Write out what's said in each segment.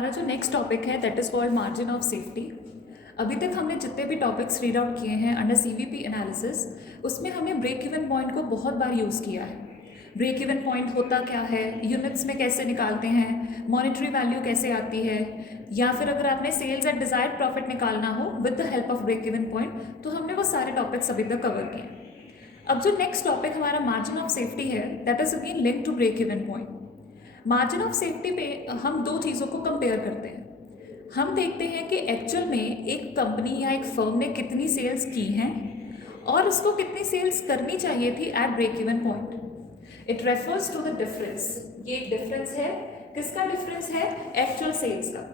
हमारा जो next topic है that is called margin of safety. अभी तक हमने जितने भी टॉपिक्स रीड आउट किए हैं अंडर सीवीपी एनालिसिस, उसमें हमने ब्रेक इवन पॉइंट को बहुत बार यूज़ किया है। ब्रेक इवन पॉइंट होता क्या है, यूनिट्स में कैसे निकालते हैं, मॉनेटरी वैल्यू कैसे आती है, या फिर अगर आपने सेल्स एट डिजायर्ड प्रॉफिट निकालना हो with the help of break even point, तो हमने वो सारे टॉपिक्स अभी तक कवर किए। अब जो नेक्स्ट टॉपिक हमारा मार्जिन ऑफ सेफ्टी है that is again link to break even point. Margin of safety पे हम दो चीज़ों को कंपेयर करते हैं। हम देखते हैं कि एक्चुअल में एक कंपनी या एक फर्म ने कितनी सेल्स की हैं और उसको कितनी सेल्स करनी चाहिए थी at break even point. It refers to the difference. ये एक डिफरेंस है। किसका डिफरेंस है? एक्चुअल सेल्स का।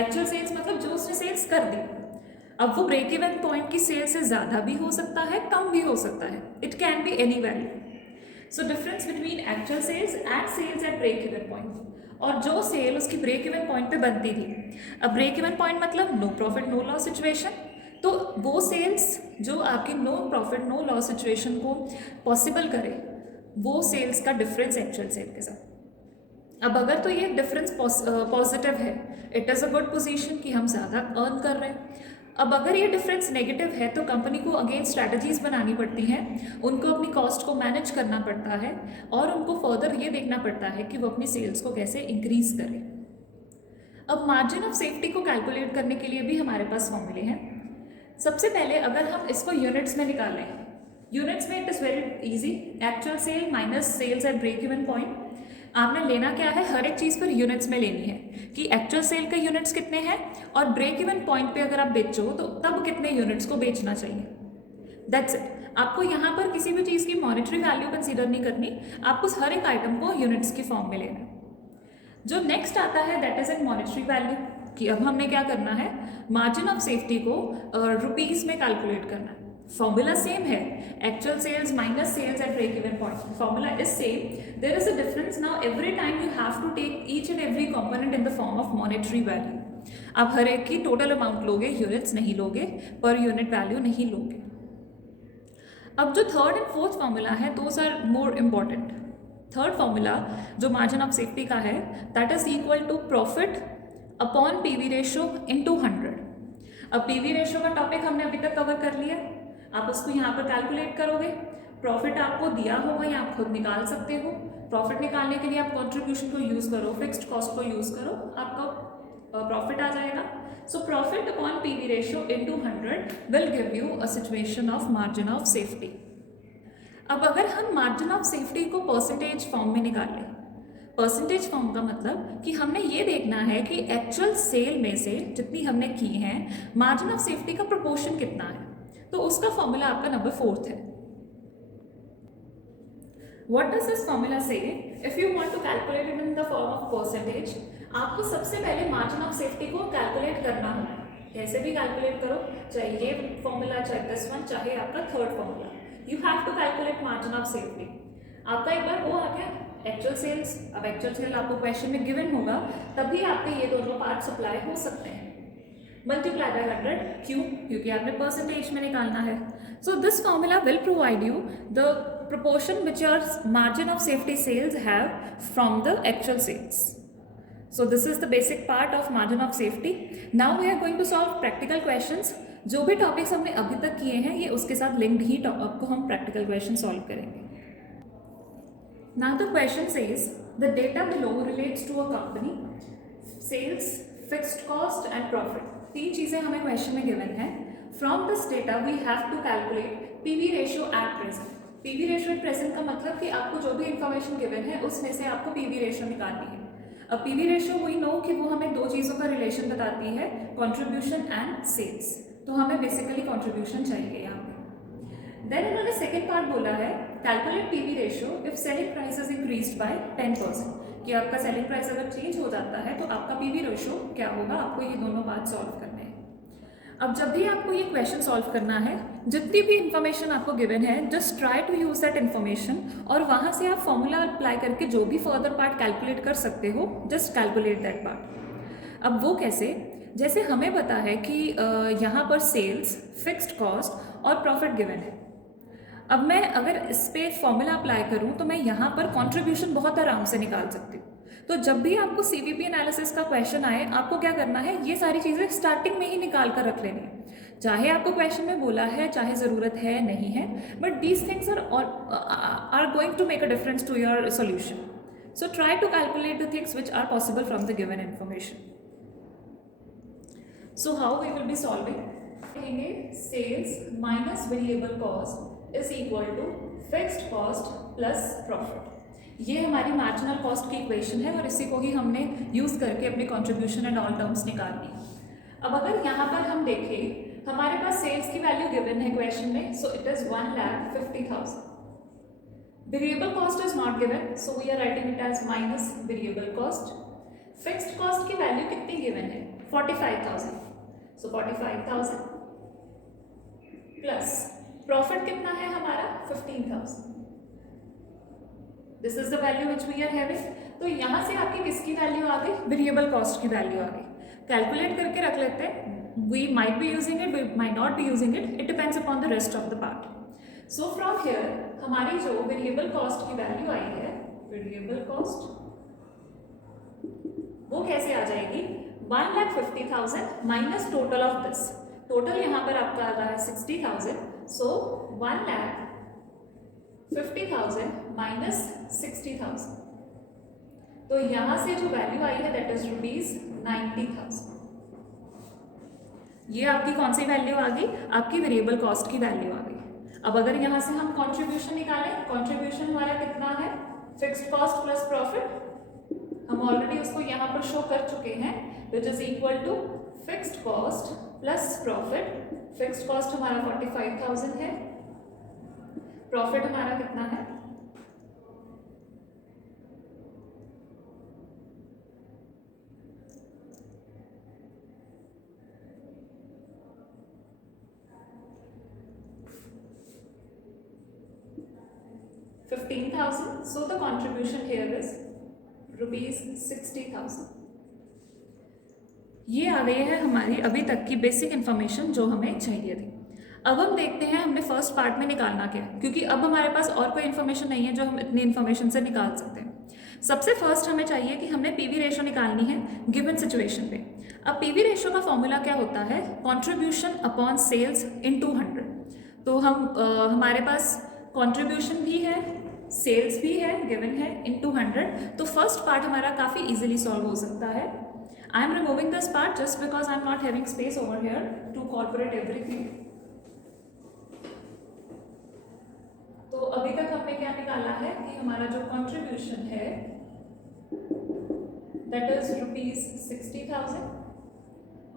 एक्चुअल सेल्स मतलब जो उसने सेल्स कर दी। अब वो ब्रेक इवन पॉइंट की सेल से ज़्यादा भी हो सकता है, कम भी हो सकता है। It can be any value. So difference between actual sales and sales at break even point, और जो सेल उसकी ब्रेक इवन पॉइंट पे बनती थी। अब ब्रेक इवन पॉइंट मतलब no profit no loss situation, तो वो सेल्स जो आपकी no profit no loss situation को पॉसिबल करे, वो सेल्स का डिफरेंस एक्चुअल सेल के साथ। अब अगर तो ये डिफरेंस पॉजिटिव है, it is a good position कि हम ज़्यादा अर्न कर रहे हैं। अब अगर ये डिफरेंस नेगेटिव है तो कंपनी को अगेन स्ट्रैटेजीज बनानी पड़ती हैं, उनको अपनी कॉस्ट को मैनेज करना पड़ता है और उनको फर्दर ये देखना पड़ता है कि वो अपनी सेल्स को कैसे इंक्रीज करें। अब मार्जिन ऑफ सेफ्टी को कैलकुलेट करने के लिए भी हमारे पास फॉर्मूले हैं। सबसे पहले अगर हम इसको यूनिट्स में निकालें, यूनिट्स में it is very easy. Actual sale minus sales at break even point. आपने लेना क्या है, हर एक चीज़ पर यूनिट्स में लेनी है कि एक्चुअल सेल के यूनिट्स कितने हैं और ब्रेक इवन पॉइंट पे अगर आप बेचो तो तब कितने यूनिट्स को बेचना चाहिए। That's it. आपको यहाँ पर किसी भी चीज़ की मॉनेटरी वैल्यू कंसीडर नहीं करनी, आपको हर एक आइटम को यूनिट्स की फॉर्म में लेना है। जो नेक्स्ट आता है that is in monetary value, कि अब हमने क्या करना है, मार्जिन ऑफ सेफ्टी को रुपीज़ में कैलकुलेट करना है। फॉर्मूला सेम है, actual sales minus sales at break even point. Formula is same, there is a difference now. Every time you have to take each and every component in the form of monetary value. आप हर एक की total amount लोगे, units नहीं लोगे, per unit value नहीं लोगे। अब जो थर्ड एंड फोर्थ फॉर्मूला है those are more important. Third formula जो मार्जिन ऑफ सेफ्टी का है that is equal to profit upon PV ratio into 100। अब पीवी रेशियो का टॉपिक हमने अभी तक कवर कर लिया, आप उसको यहाँ पर कैलकुलेट करोगे। प्रॉफिट आपको दिया होगा या आप खुद निकाल सकते हो। प्रॉफिट निकालने के लिए आप कॉन्ट्रीब्यूशन को यूज़ करो, फिक्स्ड कॉस्ट को यूज़ करो, आपका प्रॉफिट आ जाएगा। So profit upon PV ratio into 100 will give you a situation of margin of safety. अब अगर हम मार्जिन ऑफ सेफ्टी को परसेंटेज फॉर्म में निकालें, परसेंटेज फॉर्म का मतलब कि हमने ये देखना है कि एक्चुअल सेल में से जितनी हमने की है मार्जिन ऑफ सेफ्टी का प्रोपोर्शन कितना है, तो उसका फॉर्मूला आपका नंबर 4 है। What does this formula say? If you want to calculate it in the form of percentage, आपको सबसे पहले मार्जिन ऑफ सेफ्टी को कैलकुलेट करना होगा। कैसे भी कैलकुलेट करो, चाहे ये फॉर्मूला, चाहे दिस वन, चाहे आपका third formula, you have to calculate margin of safety. आपका एक बार वो आ गया एक्चुअल सेल्स। अब एक्चुअल सेल आपको क्वेश्चन में गिवन होगा, तभी आपके ये दोनों पार्ट सप्लाई हो सकते हैं। मल्टीप्लाई बाय 100, क्यों? क्योंकि आपने परसेंटेज में निकालना है। So this formula will provide you the proportion which your margin of safety sales have from the actual sales. So this is the basic part of margin of safety. Now we are going to solve practical questions. जो भी topics हमने अभी तक किए हैं ये उसके साथ लिंक्ड ही आपको हम प्रैक्टिकल क्वेश्चन सॉल्व करेंगे। Now the question says the data below relates to a company, sales, fixed cost and profit. तीन चीज़ें हमें क्वेश्चन में गिवन है। From this data we have to calculate PV ratio at present. PV ratio at present का मतलब कि आपको जो भी इंफॉर्मेशन गिवन है उसमें से आपको पीवी रेशियो निकालनी है। अब पीवी रेशियो वी नो कि वो हमें दो चीज़ों का रिलेशन बताती है, कंट्रीब्यूशन एंड सेल्स। तो हमें बेसिकली कंट्रीब्यूशन चाहिए यहाँ पे। देन उन्होंने सेकंड पार्ट बोला है calculate PV ratio if selling price is increased by 10%, कि आपका सेलिंग प्राइस अगर चेंज हो जाता है तो आपका पीवी रेशियो क्या होगा। आपको ये दोनों बात सॉल्व करना है। अब जब भी आपको ये क्वेश्चन सॉल्व करना है, जितनी भी इंफॉर्मेशन आपको गिवन है just try to use that information, और वहाँ से आप फॉर्मूला अप्लाई करके जो भी फर्दर पार्ट कैलकुलेट कर सकते हो, जस्ट कैलकुलेट दैट पार्ट। अब वो कैसे? जैसे हमें पता है कि यहाँ पर सेल्स, फिक्स्ड कॉस्ट और प्रॉफिट गिवन है। अब मैं अगर इस पे फॉर्मूला अप्लाई करूं तो मैं यहाँ पर कंट्रीब्यूशन बहुत आराम से निकाल सकती हूँ। तो जब भी आपको सीवीपी एनालिसिस का क्वेश्चन आए, आपको क्या करना है, ये सारी चीज़ें स्टार्टिंग में ही निकाल कर रख लेनी है, चाहे आपको क्वेश्चन में बोला है, चाहे ज़रूरत है नहीं है, but these things are going to make a difference to your solution. So try to calculate the things which are possible from the given information. So how we will be solving? कहेंगे sales minus variable cost is equal to fixed cost plus profit. ये हमारी marginal cost की equation है और इसी को ही हमने use करके अपनी कॉन्ट्रीब्यूशन एंड ऑल टर्म्स निकालनी है. अब अगर यहाँ पर हम देखें, हमारे पास सेल्स की वैल्यू गिवन है क्वेश्चन में, so it is 1,50,000. Variable cost is not given, so we are writing it as minus variable cost. Fixed cost की वैल्यू कितनी given है? 45,000. So 45,000 plus profit कितना है हमारा? 15,000. This is the value which we are having. तो यहाँ से आपकी किसकी वैल्यू आ गई? Variable cost की वैल्यू आ गई. कैलकुलेट करके रख लेते हैं. We might be using it, we might not be using it. It depends upon the rest of the part. So from here हमारी जो वेरिएबल कॉस्ट की वैल्यू आई है, वेरिएबल कॉस्ट वो कैसे आ जाएगी? 1,50,000 minus total of this. Total यहाँ पर आपका आ रहा है 60,000. सो 1,50,000 माइनस 60,000. तो यहाँ से जो वैल्यू आई है दैट इज ₹90,000. ये आपकी कौन सी वैल्यू आ गई? आपकी वेरिएबल कॉस्ट की वैल्यू आ गई. अब अगर यहाँ से हम कंट्रीब्यूशन निकालें, कंट्रीब्यूशन हमारा कितना है? Fixed cost plus profit. हम ऑलरेडी उसको यहाँ पर शो कर चुके हैं, which is equal to fixed cost plus profit. Fixed cost हमारा 45,000 है, प्रॉफिट हमारा कितना है? $15,000. So the contribution here is ₹60,000. ये आ गई है हमारी अभी तक की बेसिक इन्फॉर्मेशन जो हमें चाहिए थी. अब हम देखते हैं हमने फर्स्ट पार्ट में निकालना क्या है, क्योंकि अब हमारे पास और कोई इन्फॉर्मेशन नहीं है जो हम इतनी इन्फॉर्मेशन से निकाल सकते हैं. सबसे फर्स्ट हमें चाहिए कि हमने पीवी रेशो निकालनी है गिवन सिचुएशन पे. अब पीवी रेशो का फॉर्मूला क्या होता है? कॉन्ट्रीब्यूशन अपॉन सेल्स इन 200. तो हमारे पास कॉन्ट्रीब्यूशन भी है, सेल्स भी है, गिवन है इन 200. तो फर्स्ट पार्ट हमारा काफ़ी इजीली सॉल्व हो सकता है. I am removing this part just because I am not having space over here to corporate everything. तो अभी तक हमने क्या निकाला है कि हमारा जो कॉन्ट्रीब्यूशन है दैट इज ₹60,000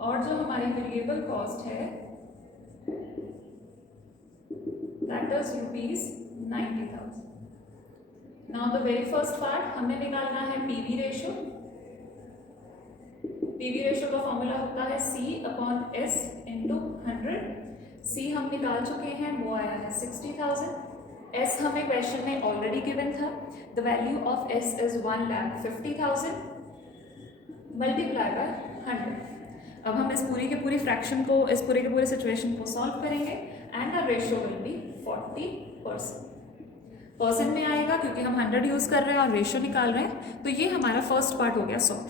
और जो हमारी वेरिएबल कॉस्ट है that is ₹90,000. Now the very first part हमने निकालना है पीवी रेशो. पीवी रेशो का फॉर्मूला होता है C/S × 100. C हम निकाल चुके हैं, वो आया है 60,000. S हमें क्वेश्चन में ऑलरेडी गिवन था. The value of S is 1,50,000 multiply by 100. अब हम इस पूरी के पूरी फ्रैक्शन को, इस पूरे के पूरे सिचुएशन को सॉल्व करेंगे and the ratio will be 40%. Percent में आएगा क्योंकि हम 100 यूज कर रहे हैं और रेशियो निकाल रहे हैं. तो ये हमारा फर्स्ट पार्ट हो गया solve.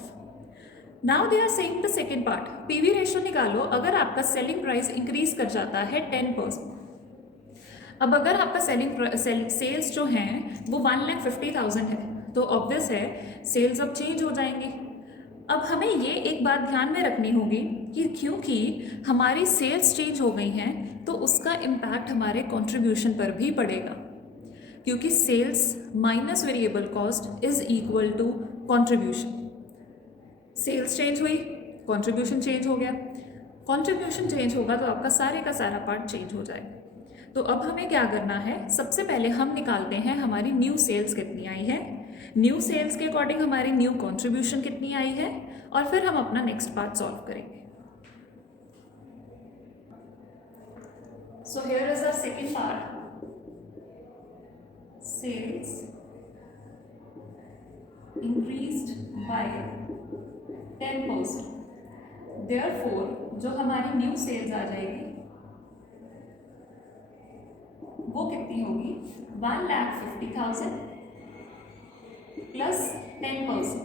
Now they are saying the second part. PV ratio निकालो अगर आपका सेलिंग प्राइस इंक्रीज कर जाता है 10%. अब अगर आपका सेल्स जो हैं वो 1,50,000 है तो ऑब्वियस है सेल्स अब चेंज हो जाएंगे. अब हमें ये एक बात ध्यान में रखनी होगी कि क्योंकि हमारी सेल्स चेंज हो गई हैं तो उसका इम्पैक्ट हमारे कंट्रीब्यूशन पर भी पड़ेगा, क्योंकि sales minus variable cost is equal to contribution. Sales change हुई, कंट्रीब्यूशन चेंज हो गया. कंट्रीब्यूशन चेंज होगा तो आपका सारे का सारा पार्ट चेंज हो जाएगा. तो अब हमें क्या करना है? सबसे पहले हम निकालते हैं हमारी न्यू सेल्स कितनी आई है, न्यू सेल्स के अकॉर्डिंग हमारी न्यू कंट्रीब्यूशन कितनी आई है, और फिर हम अपना नेक्स्ट पार्ट सॉल्व करेंगे. So here is our second part. Sales increased by 10%. Therefore जो हमारी न्यू सेल्स आ जाएगी वो कितनी होगी? 1,50,000 प्लस 10%।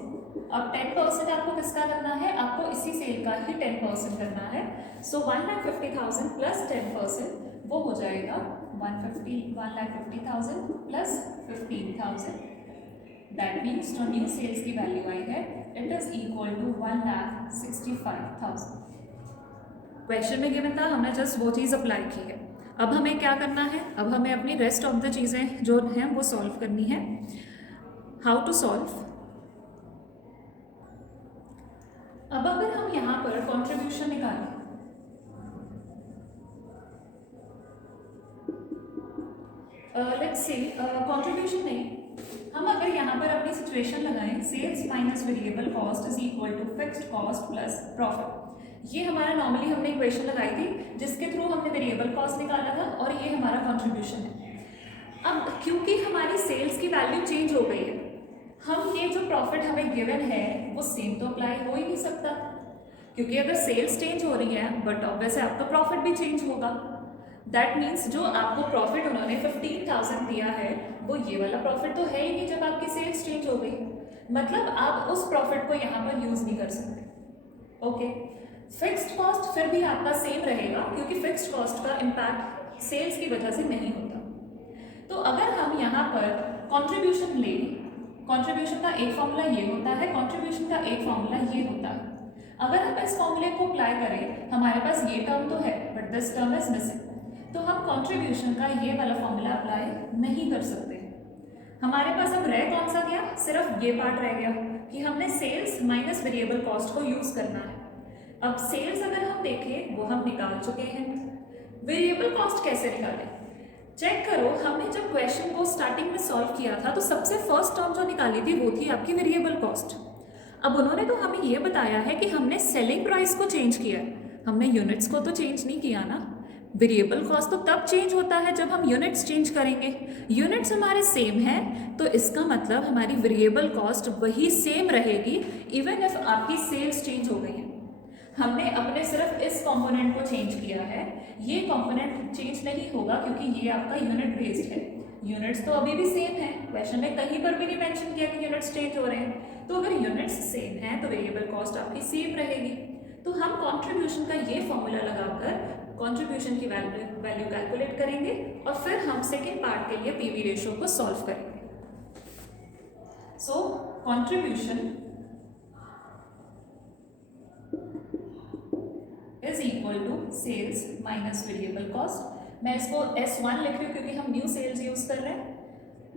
अब 10% आपको किसका करना है, आपको इसी सेल का ही 10% करना है। सो 1,50,000 प्लस 10% वो हो जाएगा 1,50,000 प्लस 15,000। दैट मीन्स जो न्यू सेल्स की वैल्यू आई है it is equal to 1,65,000। Question में गिवन था, हमने जस्ट वो चीज़ अप्लाई की है। अब हमें क्या करना है, अब हमें अपनी रेस्ट ऑफ द चीज़ें जो हैं वो सॉल्व करनी है। How to solve. अब अगर हम यहाँ पर कंट्रीब्यूशन निकालें, लेट्स से कंट्रीब्यूशन नहीं, हम अगर यहाँ पर अपनी सिचुएशन लगाएं, sales minus variable cost is equal to fixed cost plus profit. ये हमारा नॉर्मली हमने इक्वेशन लगाई थी जिसके थ्रू हमने वेरिएबल कॉस्ट निकाला था और ये हमारा कंट्रीब्यूशन है। अब क्योंकि हमारी सेल्स की वैल्यू चेंज हो गई है, हम ये जो प्रॉफिट हमें गिवन है वो सेम तो अप्लाई हो ही नहीं सकता, क्योंकि अगर सेल्स चेंज हो रही है बट ऑब्वियसली आपका प्रॉफिट भी चेंज होगा। दैट मीन्स जो आपको प्रॉफिट उन्होंने 15,000 दिया है वो ये वाला प्रॉफिट तो है ही नहीं जब आपकी सेल्स चेंज हो गई, मतलब आप उस प्रॉफिट को यहाँ पर यूज नहीं कर सकते। ओके, फिक्स्ड कॉस्ट फिर भी आपका सेम रहेगा क्योंकि फिक्स्ड कॉस्ट का इम्पैक्ट सेल्स की वजह से नहीं होता। तो अगर हम यहाँ पर कंट्रीब्यूशन लें, कंट्रीब्यूशन का एक फॉर्मूला ये होता है, कंट्रीब्यूशन का एक फॉर्मूला ये होता है। अगर हम इस फॉर्मूले को अप्लाई करें, हमारे पास ये टर्म तो है but this term is missing, तो हम कंट्रीब्यूशन का ये वाला फॉर्मूला अप्लाई नहीं कर सकते। हमारे पास अब रह कौन सा गया, सिर्फ ये पार्ट रह गया कि हमने सेल्स माइनस वेरिएबल कॉस्ट को यूज करना है। अब सेल्स अगर हम देखें वो हम निकाल चुके हैं, वेरिएबल कॉस्ट कैसे निकालें। चेक करो, हमने जब क्वेश्चन को स्टार्टिंग में सॉल्व किया था तो सबसे फर्स्ट टर्म जो निकाली थी वो थी आपकी वेरिएबल कॉस्ट। अब उन्होंने तो हमें ये बताया है कि हमने सेलिंग प्राइस को चेंज किया है, हमने यूनिट्स को तो चेंज नहीं किया ना। वेरिएबल कॉस्ट तो तब चेंज होता है जब हम यूनिट्स चेंज करेंगे, यूनिट्स हमारे सेम हैं तो इसका मतलब हमारी वेरिएबल कॉस्ट वही सेम रहेगी इवन इफ आपकी सेल्स चेंज हो गई है। हमने अपने सिर्फ इस कंपोनेंट को चेंज किया है, ये कंपोनेंट चेंज नहीं होगा क्योंकि ये आपका यूनिट बेस्ड है। यूनिट्स तो अभी भी सेम है, क्वेश्चन में कहीं पर भी नहीं मेंशन किया कि यूनिट्स चेंज हो रहे हैं। तो अगर यूनिट्स सेम हैं तो वेरिएबल कॉस्ट आपकी सेम रहेगी। तो हम कंट्रीब्यूशन का ये फॉर्मूला लगाकर कंट्रीब्यूशन की वैल्यू कैलकुलेट करेंगे और फिर हम सेकेंड पार्ट के लिए पीवी रेशियो को सॉल्व करेंगे। So contribution is equal to sales minus variable cost. मैं इसको S1 लिख रही हूँ क्योंकि हम न्यू सेल्स यूज कर रहे हैं।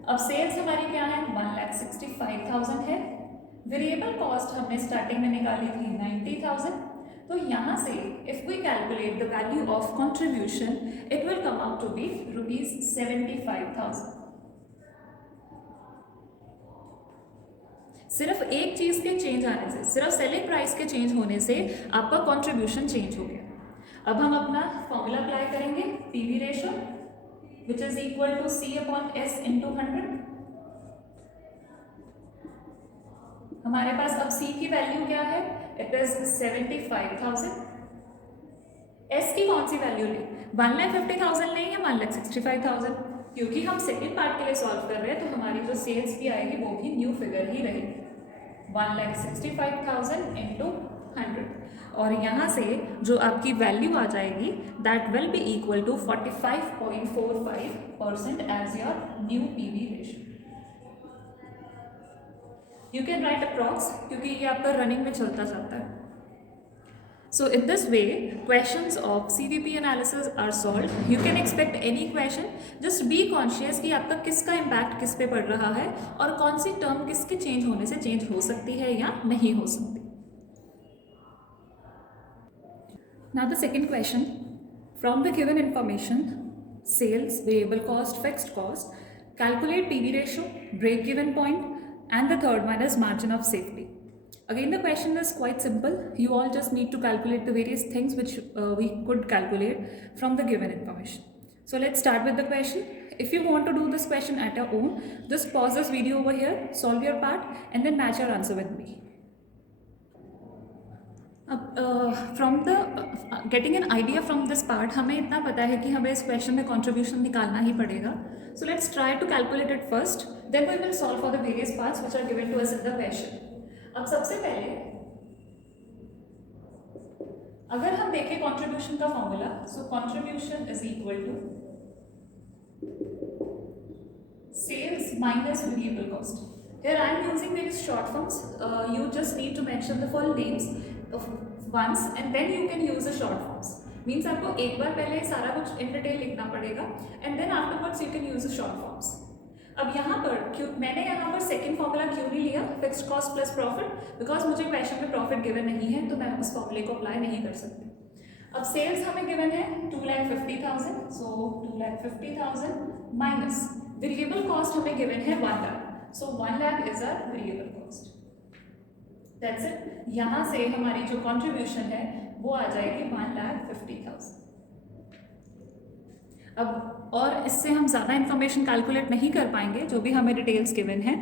अब सेल्स हमारी क्या है, 1,65,000 है। वेरिएबल कॉस्ट हमने स्टार्टिंग में निकाली थी 90,000। तो यहाँ से if we calculate the value of contribution it will come out to be ₹75,000। सिर्फ एक चीज के चेंज आने से, सिर्फ सेलिंग प्राइस के चेंज होने से आपका कंट्रीब्यूशन चेंज हो गया। अब हम अपना फॉर्मूला अप्लाई करेंगे, PV ratio which is equal to C/S × 100। हमारे पास अब C की वैल्यू क्या है, इट इज 75,000। S की कौन सी वैल्यू लें, 1,50,000 लें या 1,65,000, क्योंकि हम सेकेंड पार्ट के लिए सॉल्व कर रहे हैं तो हमारी जो सेल्स भी आएगी वो भी न्यू फिगर ही रहेगी, 1,65,000 × 100। और यहाँ से जो आपकी वैल्यू आ जाएगी that will be equal to 45.45% as your new PV ratio. You can write approx क्योंकि ये आपका रनिंग में चलता जाता है। So in this way, questions of CVP analysis are solved. You can expect any question. Just be conscious कि आपका किसका impact किस पे पड़ रहा है और कौन सी टर्म किसके चेंज होने से चेंज हो सकती है या नहीं हो सकती। Now the second question, from the given information, sales, variable cost, fixed cost, calculate PV ratio, break even point, and the third one is margin of safety. Again, the question is quite simple. You all just need to calculate the various things which we could calculate from the given information. So let's start with the question. If you want to do this question at your own, just pause this video over here, solve your part, and then match your answer with me. अब from the getting an idea from this part हमें इतना पता है कि हमें इस question में contribution निकालना ही पड़ेगा. So let's try to calculate it first, then we will solve for the various parts which are given to us in the question. अब सबसे पहले अगर हम देखें कंट्रीब्यूशन का formula, so contribution is equal to sales minus variable cost. Here I am using various short forms. You just need to mention the full names of once and then you can use the short forms. Means आपको एक बार पहले सारा कुछ in detail लिखना पड़ेगा and then afterwards you can use the short forms. अब यहाँ पर क्यों मैंने यहाँ पर सेकेंड फॉर्मूला क्यों नहीं लिया, fixed cost plus profit, because मुझे क्वेश्चन में प्रॉफिट गिवन नहीं है तो मैं उस फॉर्मूले को अप्लाई नहीं कर सकती. अब सेल्स हमें गिवन है 2,50,000, सो 2,50,000 माइनस वेरिएबल कॉस्ट हमें गिवन है 1 lakh, so 1 lakh is our variable cost. That's it. यहाँ से हमारी जो कंट्रीब्यूशन है वो आ जाएगी 1,50,000. अब और इससे हम ज़्यादा इन्फॉर्मेशन कैलकुलेट नहीं कर पाएंगे, जो भी हमें डिटेल्स गिवन है.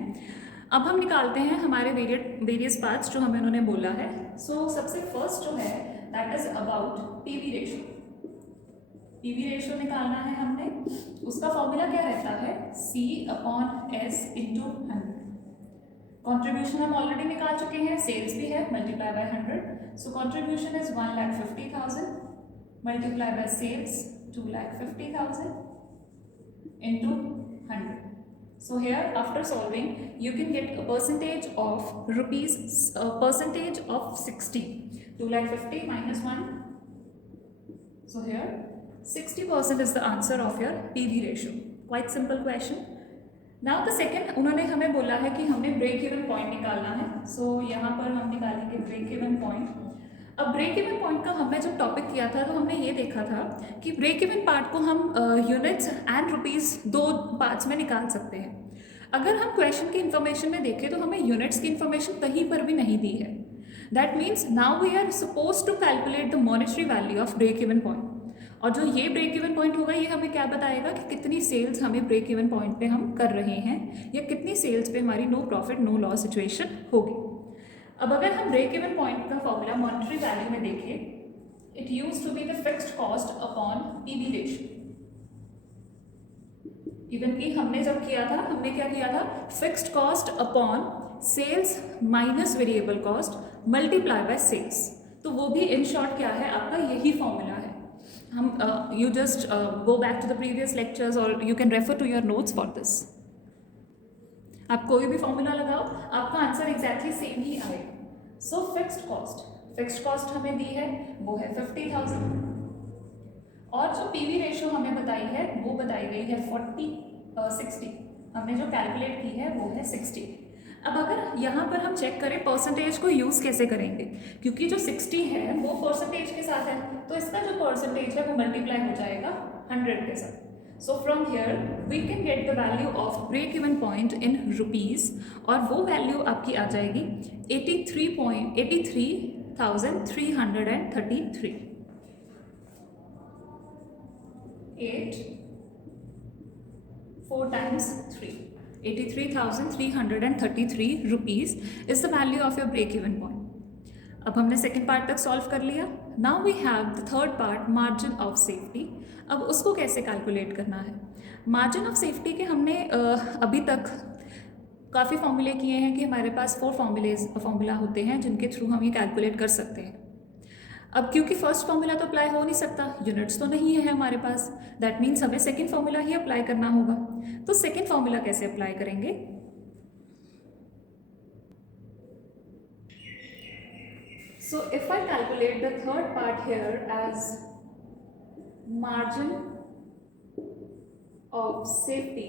अब हम निकालते हैं हमारे वेरियस पार्ट्स जो हमें उन्होंने बोला है. सो सबसे फर्स्ट जो है that is about PV ratio. PV ratio निकालना है हमने. उसका फॉर्मूला क्या रहता है, C/S इंटू 100. कॉन्ट्रीब्यूशन हम ऑलरेडी निकाल चुके हैं, सेल्स भी है, multiply by 100. So contribution is 1,50,000 multiply by sales 2,50,000 into 100. So here after solving you can get a percentage of percentage of 60. 2,50,000 minus 1. So here 60% is the answer of your PV ratio. Quite simple question. Now the second उन्होंने हमें बोला है कि हमने break even point निकालना है. So यहाँ पर हम निकालेंगे ब्रेक इवन पॉइंट. अब ब्रेक इवन पॉइंट का हमने जब टॉपिक किया था तो हमने ये देखा था कि ब्रेक इवन पार्ट को हम यूनिट्स एंड रुपीज़ दो पार्ट्स में निकाल सकते हैं. अगर हम क्वेश्चन की इन्फॉर्मेशन में देखें तो हमें यूनिट्स की इन्फॉर्मेशन कहीं पर भी नहीं दी है. That means now we are suppose to calculate the monetary value of break even point. और जो ये ब्रेक इवन पॉइंट होगा ये हमें क्या बताएगा कि कितनी सेल्स हमें ब्रेक इवन पॉइंट पे हम कर रहे हैं या कितनी सेल्स पे हमारी no profit no loss situation होगी. अब अगर हम ब्रेक इवन पॉइंट का फॉर्मूला मॉनेटरी वैल्यू में देखें, it used to be the fixed cost upon PV ratio. Even की हमने जब किया था हमने क्या किया था, fixed cost upon sales minus variable cost multiply by sales. तो वो भी इन शॉर्ट क्या है, आपका यही फॉर्मूला है. हम you just go back to the previous lectures और you can refer to your notes for this. आप कोई भी फॉर्मूला लगाओ आपका आंसर एग्जैक्टली सेम ही आएगा. सो फिक्स्ड कॉस्ट हमें दी है वो है 50,000 और जो पीवी रेशियो हमें बताई है वो बताई गई है 60. हमने जो कैलकुलेट की है वो है 60. अब अगर यहाँ पर हम चेक करें परसेंटेज को यूज़ कैसे करेंगे, क्योंकि जो 60 है वो परसेंटेज के साथ है तो इसका जो परसेंटेज है वो मल्टीप्लाई हो जाएगा 100 के साथ. So from here we can get the value of break even point in rupees और वो वैल्यू आपकी आ जाएगी 83,333. 4 times 3, 83,333 rupees is the value of your break even point. अब हमने सेकेंड पार्ट तक सॉल्व कर लिया. Now we have the third part, margin of safety. अब उसको कैसे कैलकुलेट करना है. मार्जिन ऑफ सेफ्टी के हमने अभी तक काफ़ी फॉर्मूले किए हैं कि हमारे पास 4 फॉर्मूला होते हैं जिनके थ्रू हम ये कैलकुलेट कर सकते हैं. अब क्योंकि फर्स्ट फॉर्मूला तो अप्लाई हो नहीं सकता, यूनिट्स तो नहीं है हमारे पास, दैट मीन्स हमें सेकेंड फॉर्मूला ही अप्लाई करना होगा. तो सेकेंड फॉर्मूला कैसे अप्लाई करेंगे. So if I calculate the third part here as margin of safety,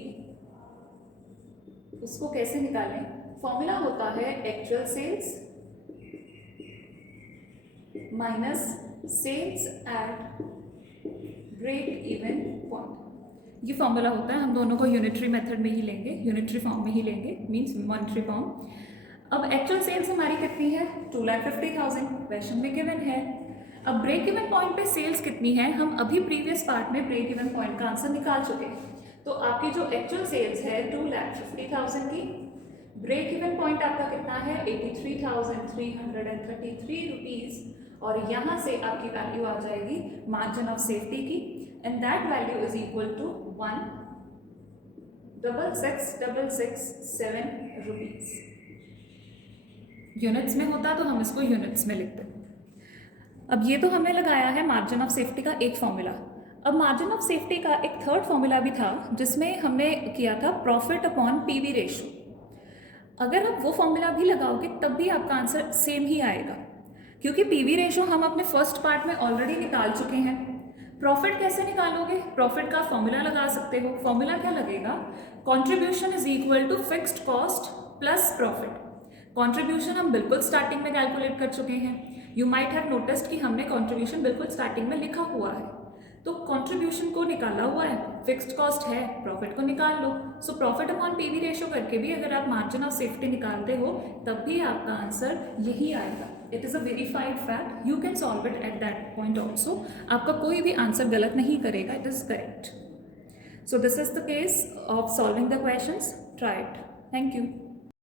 उसको कैसे निकालें. फॉर्मूला होता है actual sales minus sales at break even point. ये फॉर्मूला होता है. हम दोनों को यूनिटरी मेथड में ही लेंगे, यूनिटरी फॉर्म में ही लेंगे, मीन्स मॉनेटरी फॉर्म. अब एक्चुअल सेल्स हमारी कितनी है 2,50,000 क्वेश्चन में गिवन है. अब ब्रेक इवन पॉइंट पे सेल्स कितनी है, हम अभी प्रीवियस पार्ट में ब्रेक इवन पॉइंट का आंसर निकाल चुके हैं. तो आपकी जो एक्चुअल सेल्स है 2,50,000 की, ब्रेक इवन पॉइंट आपका कितना है 83,333 रुपीज़ और यहाँ से आपकी वैल्यू आ जाएगी मार्जिन ऑफ सेफ्टी की, and that value is equal to 1,66,667 rupees. Units में होता तो हम इसको यूनिट्स में लिखते। अब ये तो हमने लगाया है मार्जिन ऑफ सेफ्टी का एक फॉर्मूला। अब मार्जिन ऑफ सेफ्टी का एक थर्ड फॉर्मूला भी था जिसमें हमने किया था प्रॉफिट अपॉन पीवी रेशो। अगर आप वो फॉर्मूला भी लगाओगे तब भी आपका आंसर सेम ही आएगा, क्योंकि पीवी रेशो हम अपने फर्स्ट पार्ट में ऑलरेडी निकाल चुके हैं। प्रॉफिट कैसे निकालोगे? प्रॉफिट का फॉर्मूला लगा सकते हो। फॉर्मूला क्या लगेगा? Contribution is equal to fixed cost plus profit. Contribution हम बिल्कुल स्टार्टिंग में कैलकुलेट कर चुके हैं। यू माइट हैव नोटिस्ड कि हमने कंट्रीब्यूशन बिल्कुल स्टार्टिंग में लिखा हुआ है, तो कंट्रीब्यूशन को निकाला हुआ है, फिक्स्ड कॉस्ट है, प्रॉफिट को निकाल लो। सो प्रॉफिट अपॉन पीवी रेशो करके भी अगर आप मार्जिन ऑफ सेफ्टी निकालते हो तब भी आपका आंसर यही आएगा। It is a verified fact, you can solve it at that point also. आपका कोई भी आंसर गलत नहीं करेगा, it is correct. So this is the case of solving the questions, try it. Thank you.